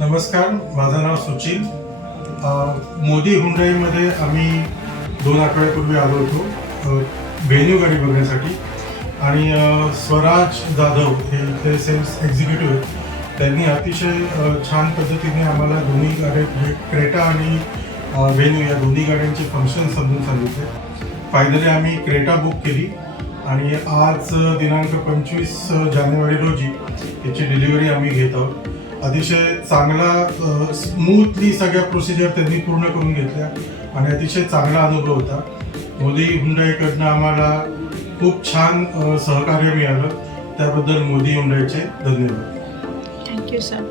नमस्कार, माझं नाव सुचिल. मोदी हुंडाईमध्ये आम्ही 2 आठवड्यापूर्वी आलो होतो व्हेन्यू गाडी बघण्यासाठी. आणि स्वराज जाधव हे इथे सेल्स एक्झिक्युटिव्ह आहेत. त्यांनी अतिशय छान पद्धतीने आम्हाला दोन्ही गाड्या क्रेटा आणि व्हेन्यू या दोन्ही गाड्यांचे फंक्शन समजून सांगितले. फायनली आम्ही क्रेटा बुक केली आणि आज दिनांक 25 जानेवारी रोजी याची डिलिव्हरी आम्ही घेत आहोत. अतिशय चांगला स्मूथली सगळ्या प्रोसिजर त्यांनी पूर्ण करून घेतल्या आणि अतिशय चांगला अनुभव होता. मोदी हुंडाईकडनं आम्हाला खूप छान सहकार्य मिळालं. त्याबद्दल मोदी हुंडाईचे धन्यवाद. Thank you sir.